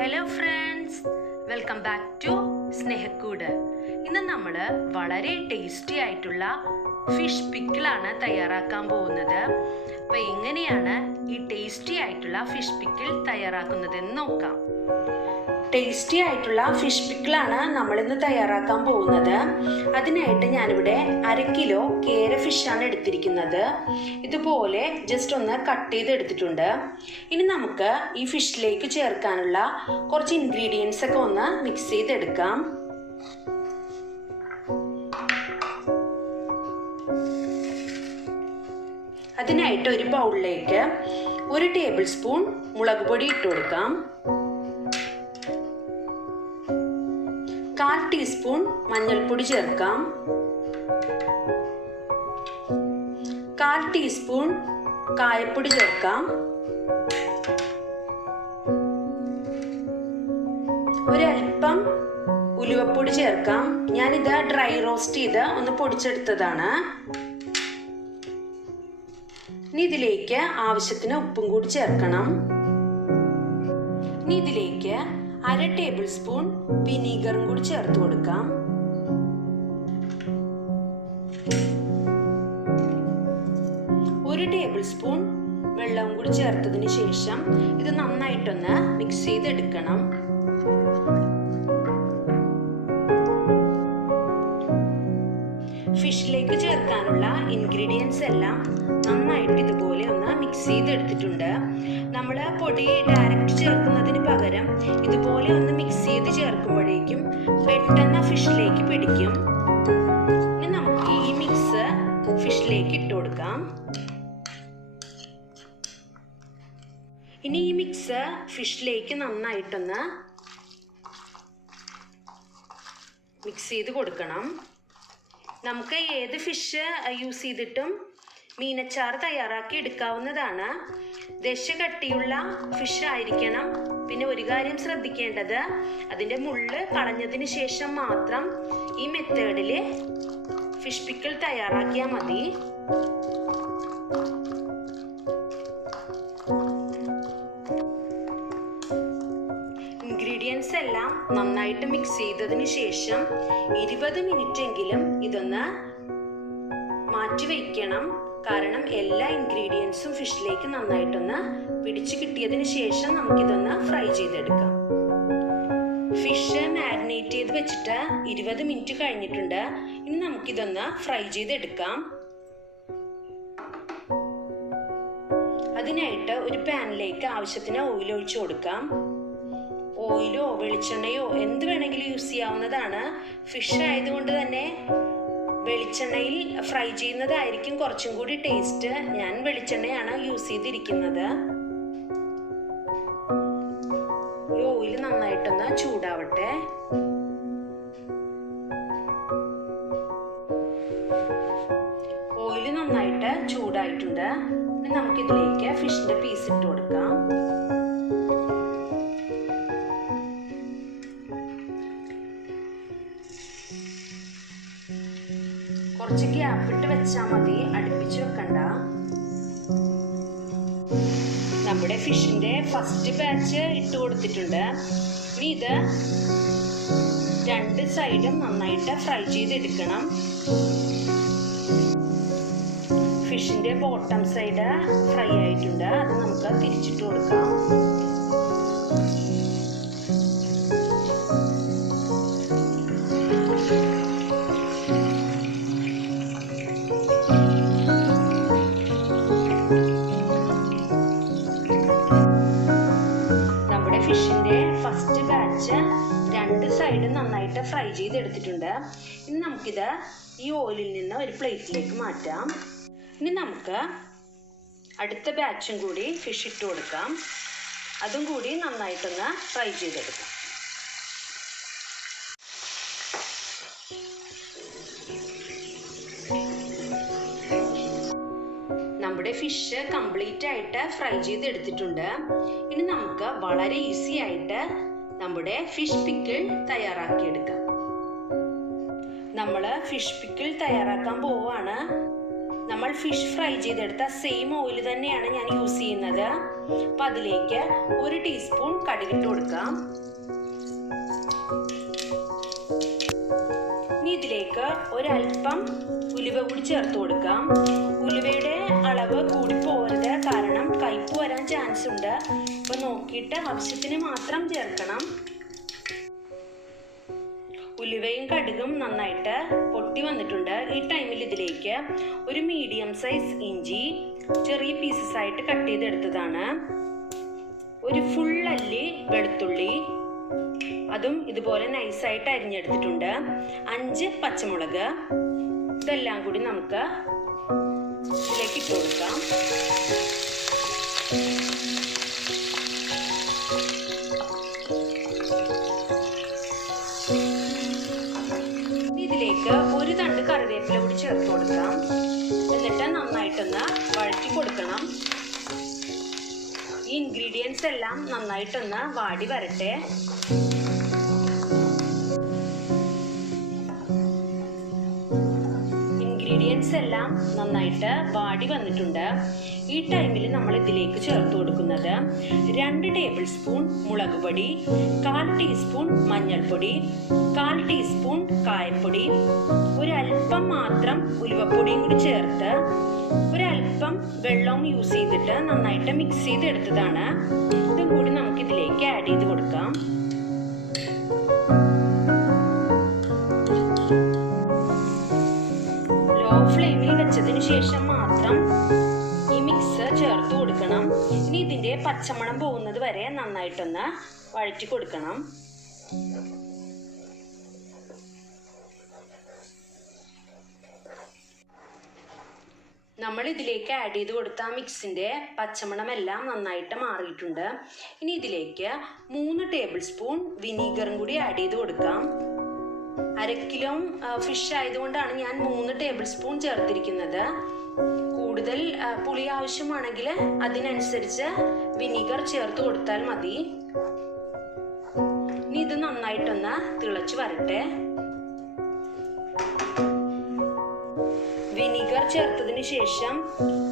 Hello friends, welcome back to Sneha Koodu. ഇന്ന് നമ്മൾ വളരെ ടേസ്റ്റി ആയിട്ടുള്ള ഫിഷ് പിക്കിളാണ് തയ്യാറാക്കാൻ പോകുന്നത്. അപ്പോൾ എങ്ങനെയാണ് ഈ ടേസ്റ്റി ആയിട്ടുള്ള ഫിഷ് പിക്കിൾ തയ്യാറാക്കുന്നതെന്ന് നോക്കാം. ടേസ്റ്റി ആയിട്ടുള്ള ഫിഷ് പിക്കിളാണ് നമ്മളിന്ന് തയ്യാറാക്കാൻ പോകുന്നത്. അതിനായിട്ട് ഞാനിവിടെ 1/2 കിലോ കേര ഫിഷാണ് എടുത്തിരിക്കുന്നത്. ഇതുപോലെ ജസ്റ്റ് ഒന്ന് കട്ട് ചെയ്ത് എടുത്തിട്ടുണ്ട്. ഇനി നമുക്ക് ഈ ഫിഷിലേക്ക് ചേർക്കാനുള്ള കുറച്ച് ഇൻഗ്രീഡിയൻസ് ഒക്കെ ഒന്ന് മിക്സ് ചെയ്തെടുക്കാം. അതിനായിട്ട് ഒരു ബൗളിലേക്ക് 1 ടേബിൾ സ്പൂൺ മുളക് പൊടി ഇട്ട് കൊടുക്കാം. 1/4 ടീസ്പൂൺ മഞ്ഞൾപ്പൊടി ചേർക്കാം. 1/4 ടീസ്പൂൺ കായപ്പൊടി ചേർക്കാം. ഒരൽപ്പം ഉലുവപ്പൊടി ചേർക്കാം. ഞാനിത് ഡ്രൈ റോസ്റ്റ് ചെയ്ത് ഒന്ന് പൊടിച്ചെടുത്തതാണ്. ഇനി ഇതിലേക്ക് ആവശ്യത്തിന് ഉപ്പും കൂടി ചേർക്കണം. ഇനി ഇതിലേക്ക് 1/2 ടേബിൾ സ്പൂൺ വിനീഗറും കൂടി ചേർത്ത് കൊടുക്കാം. ഒരു ടേബിൾ സ്പൂൺ വെള്ളവും കൂടി ചേർത്തതിന് ശേഷം ഇത് നന്നായിട്ടൊന്ന് മിക്സ് ചെയ്തെടുക്കണം. ഫിഷിലേക്ക് ചേർക്കാനുള്ള ഇൻഗ്രീഡിയൻസ് എല്ലാം നന്നായിട്ട് ഇതുപോലെ ഒന്ന് മിക്സ് ചെയ്തെടുത്തിട്ടുണ്ട്. നമ്മൾ പൊടി ഡയറക്റ്റ് ചേർക്കുന്നതിന് പകരം ഇതുപോലെ ഒന്ന് മിക്സ് ചെയ്ത് ചേർക്കുമ്പോഴേക്കും പെട്ടെന്ന് ഫിഷിലേക്ക് പിടിക്കും. ഇനി നമുക്ക് ഈ മിക്സ് ഫിഷിലേക്ക് ഇട്ട് കൊടുക്കാം. ഇനി ഈ മിക്സ് ഫിഷിലേക്ക് നന്നായിട്ടൊന്ന് മിക്സ് ചെയ്ത് കൊടുക്കണം. നമുക്ക് ഏത് ഫിഷ് യൂസ് ചെയ്തിട്ടും മീനച്ചാറ് തയ്യാറാക്കി എടുക്കാവുന്നതാണ്. ദശ കട്ടിയുള്ള ഫിഷ് ആയിരിക്കണം. പിന്നെ ഒരു കാര്യം ശ്രദ്ധിക്കേണ്ടത്, അതിൻ്റെ മുള്ള് കളഞ്ഞതിന് ശേഷം മാത്രം ഈ മെത്തേഡിൽ ഫിഷ് പിക്കിൾ തയ്യാറാക്കിയാൽ മതി. ഇൻഗ്രീഡിയൻസ് എല്ലാം നന്നായിട്ട് മിക്സ് ചെയ്തതിന് ശേഷം 20 മിനിറ്റ് എങ്കിലും ഇതൊന്ന് മാറ്റി വയ്ക്കണം. കാരണം എല്ലാ ഇൻഗ്രീഡിയൻസും ഫിഷിലേക്ക് നന്നായിട്ടൊന്ന് പിടിച്ചു കിട്ടിയതിന് ശേഷം നമുക്കിതൊന്ന് ഫ്രൈ ചെയ്തെടുക്കാം. ഫിഷ് മാരിനേറ്റ് ചെയ്ത് വെച്ചിട്ട് 20 മിനിറ്റ് കഴിഞ്ഞിട്ടുണ്ട്. ഇനി നമുക്കിതൊന്ന് ഫ്രൈ ചെയ്തെടുക്കാം. അതിനായിട്ട് ഒരു പാനിലേക്ക് ആവശ്യത്തിന് ഓയിൽ ഒഴിച്ചു കൊടുക്കാം. ഓയിലോ വെളിച്ചെണ്ണയോ എന്ത് വേണമെങ്കിലും യൂസ് ചെയ്യാവുന്നതാണ്. ഫിഷ് ആയതുകൊണ്ട് തന്നെ വെളിച്ചെണ്ണയിൽ ഫ്രൈ ചെയ്യുന്നതായിരിക്കും കുറച്ചും കൂടി ടേസ്റ്റ്. ഞാൻ വെളിച്ചെണ്ണയാണ് യൂസ് ചെയ്തിരിക്കുന്നത്. ഈ ഓയിൽ നന്നായിട്ടൊന്ന് ചൂടാവട്ടെ. ഓയിൽ നന്നായിട്ട് ചൂടായിട്ടുണ്ട്. ഇനി നമുക്കിതിലേക്ക് ഫിഷിന്റെ പീസ് ഇട്ട് കൊടുക്കാം. കുറച്ച് ഗ്യാപ്പിട്ട് വെച്ചാൽ മതി, അടുപ്പിച്ച് വെക്കണ്ട. നമ്മുടെ ഫിഷിന്റെ ഫസ്റ്റ് ബാച്ച് ഇട്ട് കൊടുത്തിട്ടുണ്ട്. ഇനി ഇത് 2 സൈഡും നന്നായിട്ട് ഫ്രൈ ചെയ്തെടുക്കണം. ഫിഷിന്റെ ബോട്ടം സൈഡ് ഫ്രൈ ആയിട്ടുണ്ട്. അത് നമുക്ക് തിരിച്ചിട്ട് കൊടുക്കാം. ഫിഷിന്റെ ഫസ്റ്റ് ബാച്ച് 2 സൈഡും നന്നായിട്ട് ഫ്രൈ ചെയ്തെടുത്തിട്ടുണ്ട്. ഇനി നമുക്കിത് ഈ ഓയിലിൽ നിന്ന് ഒരു പ്ലേറ്റിലേക്ക് മാറ്റാം. ഇനി നമുക്ക് അടുത്ത ബാച്ചും കൂടി ഫിഷ് ഇട്ട് കൊടുക്കാം. അതും കൂടി നന്നായിട്ടൊന്ന് ഫ്രൈ ചെയ്തെടുക്കാം. നമ്മുടെ ഫിഷ് കംപ്ലീറ്റ് ആയിട്ട് ഫ്രൈ ചെയ്തെടുത്തിട്ടുണ്ട്. ഇനി നമുക്ക് വളരെ ഈസി ആയിട്ട് നമ്മുടെ ഫിഷ് പിക്കിൾ തയ്യാറാക്കിയെടുക്കാം. നമ്മൾ ഫിഷ് പിക്കിൾ തയ്യാറാക്കാൻ പോവുകയാണ്. നമ്മൾ ഫിഷ് ഫ്രൈ ചെയ്തെടുത്ത സെയിം ഓയിൽ തന്നെയാണ് ഞാൻ യൂസ് ചെയ്യുന്നത്. അപ്പം അതിലേക്ക് 1 ടീസ്പൂൺ കടുകിട്ട് കൊടുക്കാം. ഇനി ഇതിലേക്ക് ഒരൽപ്പം ഉലുവ കൂടി ചേർത്ത് കൊടുക്കാം. ഉലുവയുടെ അളവ് കൂടി പോകരുത്, കാരണം കയ്പ്പ് വരാൻ ചാൻസ് ഉണ്ട്. അപ്പം നോക്കിയിട്ട് ആവശ്യത്തിന് മാത്രം ചേർക്കണം. ഉലുവയും കടുകും നന്നായിട്ട് പൊട്ടി വന്നിട്ടുണ്ട്. ഈ ടൈമിൽ ഇതിലേക്ക് ഒരു മീഡിയം സൈസ് ഇഞ്ചി ചെറിയ പീസസ് ആയിട്ട് കട്ട് ചെയ്തെടുത്തതാണ്, ഒരു ഫുൾ അല്ലി വെളുത്തുള്ളി അതും ഇതുപോലെ നൈസായിട്ട് അരിഞ്ഞെടുത്തിട്ടുണ്ട്, 5 പച്ചമുളക്. ഇതെല്ലാം കൂടി നമുക്ക് ഇതിലേക്ക് ഇട്ട് കൊടുക്കാം. ഇതിലേക്ക് ഒരു തണ്ട് കറിവേപ്പില കൂടി ചേർത്ത് കൊടുക്കാം. എന്നിട്ട് നന്നായിട്ടൊന്ന് വഴറ്റി കൊടുക്കണം. ഈ ഇൻഗ്രീഡിയൻസ് എല്ലാം നന്നായിട്ടൊന്ന് വാടി വരട്ടെ. ഇൻഗ്രീഡിയൻസ് എല്ലാം നന്നായിട്ട് വാടി വന്നിട്ടുണ്ട്. ഈ ടൈമിൽ നമ്മൾ ഇതിലേക്ക് ചേർത്ത് കൊടുക്കുന്നത് 2 ടേബിൾ സ്പൂൺ മുളക് പൊടി, 1/4 ടീസ്പൂൺ മഞ്ഞൾപ്പൊടി, 1/4 ടീസ്പൂൺ കായപ്പൊടി, ഒരൽപ്പം മാത്രം ഉലുവപ്പൊടിയും കൂടി ചേർത്ത് ഒരൽപ്പം വെള്ളവും യൂസ് ചെയ്തിട്ട് നന്നായിട്ട് മിക്സ് ചെയ്തെടുത്തതാണ്. ഇതും കൂടി നമുക്ക് ഇതിലേക്ക് ആഡ് ചെയ്ത് കൊടുക്കാം. ലോ ഫ്ലെയിമിൽ വെച്ചതിന് ശേഷം മാത്രം ഈ മിക്സ് ചേർത്ത് കൊടുക്കണം. ഇനി ഇതിന്റെ പച്ചമണം പോകുന്നത് വരെ നന്നായിട്ടൊന്ന് വഴറ്റി കൊടുക്കണം. നമ്മൾ ഇതിലേക്ക് ആഡ് ചെയ്ത് കൊടുത്ത മിക്സിന്റെ പച്ചമണം എല്ലാം നന്നായിട്ട് മാറിയിട്ടുണ്ട്. ഇനി ഇതിലേക്ക് 3 ടേബിൾ സ്പൂൺ വിനീഗറും കൂടി ആഡ് ചെയ്ത് കൊടുക്കാം. 1/2 കിലോ ഫിഷ് ആയതുകൊണ്ടാണ് ഞാൻ 3 ടേബിൾ സ്പൂൺ ചേർത്തിരിക്കുന്നത്. കൂടുതൽ പുളി ആവശ്യമാണെങ്കിൽ അതിനനുസരിച്ച് വിനീഗർ ചേർത്ത് കൊടുത്താൽ മതി. ഇനി ഇത് നന്നായിട്ടൊന്ന് തിളച്ച് വരട്ടെ. വിനീഗർ ചേർത്തതിന് ശേഷം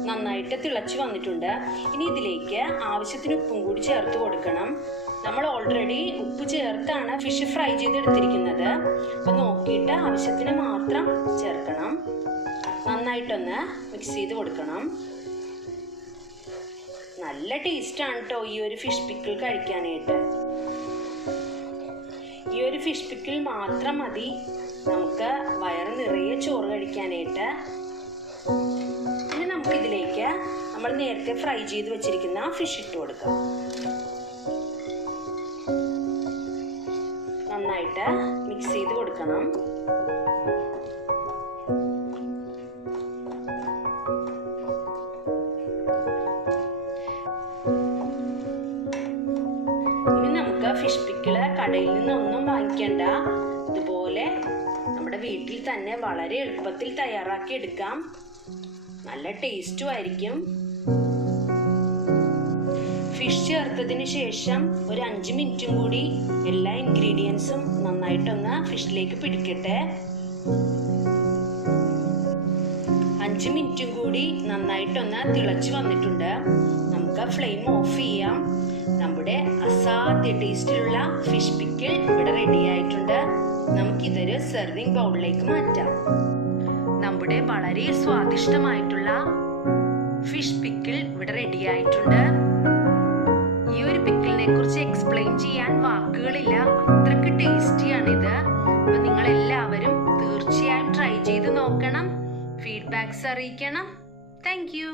നന്നായിട്ട് തിളച്ച് വന്നിട്ടുണ്ട്. ഇനി ഇതിലേക്ക് ആവശ്യത്തിന് ഉപ്പും കൂടി ചേർത്ത് കൊടുക്കണം. നമ്മൾ ഓൾറെഡി ഉപ്പ് ചേർത്താണ് ഫിഷ് ഫ്രൈ ചെയ്തെടുത്തിരിക്കുന്നത്. അപ്പം നോക്കിയിട്ട് ആവശ്യത്തിന് മാത്രം ചേർക്കണം. നന്നായിട്ടൊന്ന് മിക്സ് ചെയ്ത് കൊടുക്കണം. നല്ല ടേസ്റ്റാണ് കേട്ടോ ഈ ഒരു ഫിഷ് പിക്കിൾ കഴിക്കാനായിട്ട്. ഈ ഒരു ഫിഷ് പിക്കിൾ മാത്രം മതി നമുക്ക് വയറ് നിറയെ ചോറ് കഴിക്കാനായിട്ട്. ഇനി നമുക്ക് ഇതിലേക്ക് നമ്മൾ നേരത്തെ ഫ്രൈ ചെയ്ത് വെച്ചിരിക്കുന്ന ഫിഷ് ഇട്ട് കൊടുക്കാം. നന്നായിട്ട് മിക്സ് ചെയ്ത് കൊടുക്കണം. ഇനി നമുക്ക് ഫിഷ് പിക്കിള് കടയിൽ നിന്നൊന്നും വാങ്ങിക്കേണ്ട, ഇതുപോലെ നമ്മുടെ വീട്ടിൽ തന്നെ വളരെ എളുപ്പത്തിൽ തയ്യാറാക്കി എടുക്കാം. നല്ല ടേസ്റ്റും ആയിരിക്കും. ഫിഷ് ചേർത്തതിന് ശേഷം ഒരു 5 മിനിറ്റും കൂടി എല്ലാ ഇൻഗ്രീഡിയൻസും നന്നായിട്ടൊന്ന് ഫിഷിലേക്ക് പിടിക്കട്ടെ. 5 മിനിറ്റും കൂടി നന്നായിട്ടൊന്ന് തിളച്ച് വന്നിട്ടുണ്ട്. നമുക്ക് ഫ്ലെയിം ഓഫ് ചെയ്യാം. നമ്മുടെ അസാധ്യ ടേസ്റ്റിലുള്ള ഫിഷ് പിക്കിൾ ഇവിടെ റെഡി ആയിട്ടുണ്ട്. നമുക്കിതൊരു സെർവിങ് ബൗളിലേക്ക് മാറ്റാം. നമ്മുടെ വളരെ സ്വാദിഷ്ടമായിട്ടുള്ള ഫിഷ് പിക്കിൾ ഇവിടെ റെഡി ആയിട്ടുണ്ട്. ഈ ഒരു പിക്കിളിനെ കുറിച്ച് എക്സ്പ്ലെയിൻ ചെയ്യാൻ വാക്കുകളില്ല, അത്രക്ക് ടേസ്റ്റിയാണിത്. അപ്പൊ നിങ്ങൾ എല്ലാവരും തീർച്ചയായും ട്രൈ ചെയ്ത് നോക്കണം, ഫീഡ്ബാക്സ് അറിയിക്കണം. Thank you.